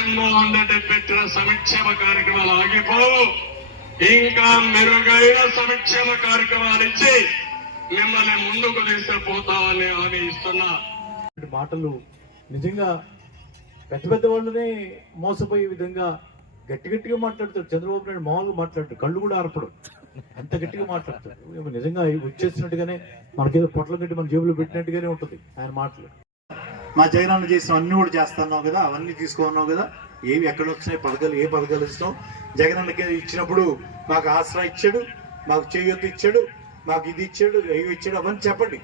జగన్మోహన్ రెడ్డి పెట్టిన సంక్షేమ కార్యక్రమాలు ఆగిపోవు. ఇంకా మెరుగైన సంక్షేమ కార్యక్రమాలు ఇచ్చి మిమ్మల్ని ముందుకు తీసుకుపోతామని హామీ ఇస్తున్నా. మాటలు నిజంగా పెద్ద పెద్ద వాళ్ళనే మోసపోయే విధంగా గట్టిగా మాట్లాడతాడు. చంద్రబాబు నాయుడు మామూలుగా మాట్లాడతాడు, కళ్ళు కూడా ఆరపడు, అంత గట్టిగా మాట్లాడతాడు. నిజంగా వచ్చేసినట్టుగానే మనకేదో పొట్ల గట్టి మన జేబులో పెట్టినట్టుగానే ఉంటుంది ఆయన మాటలు. మా జగనన్న చేసిన అన్ని కూడా చేస్తున్నావు కదా, అవన్నీ తీసుకున్నావు కదా, ఏవి ఎక్కడ వచ్చినాయి పథకాలు, ఏ పథకాలు ఇస్తాం. జగనన్నకి ఇచ్చినప్పుడు మాకు ఆసరా ఇచ్చాడు, మాకు చేయూత ఇచ్చాడు, మాకు ఇది ఇచ్చాడు, ఏవి ఇచ్చాడు, అవన్నీ చెప్పండి.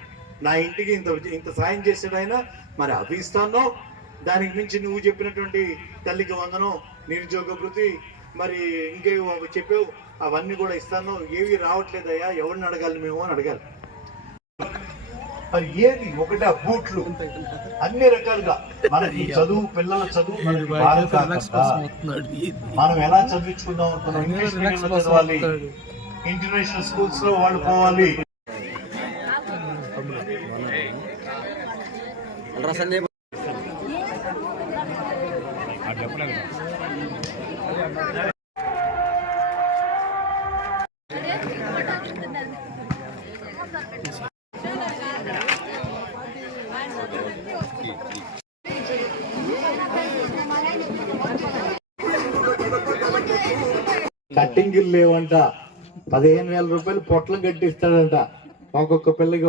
నా ఇంటికి ఇంత సాయం చేశాడు ఆయన, మరి అవి ఇస్తాను. దానికి మించి నువ్వు చెప్పినటువంటి తల్లికి వందనం, నిరుద్యోగ వృత్తి, మరి ఇంకేవి చెప్పావు, అవన్నీ కూడా ఇస్తాను. ఏవి రావట్లేదయ్యా, ఎవరిని అడగాలి మేము అని అడగాలి. మరి ఏది ఒకటే బూట్లు అన్ని రకాలుగా మనకి చదువు, పిల్లల చదువు మనం ఎలా చదివించుకుందాం అనుకున్నాం. ఇంగ్లీష్ మీడియంలో చదవాలి, ఇంటర్నేషనల్ స్కూల్స్ లో వాళ్ళు పోవాలి. కట్టింగులు లేవంట, 15,000 రూపాయలు పొట్లం కట్టిస్తాడంట ఒక్కొక్క పిల్లకి.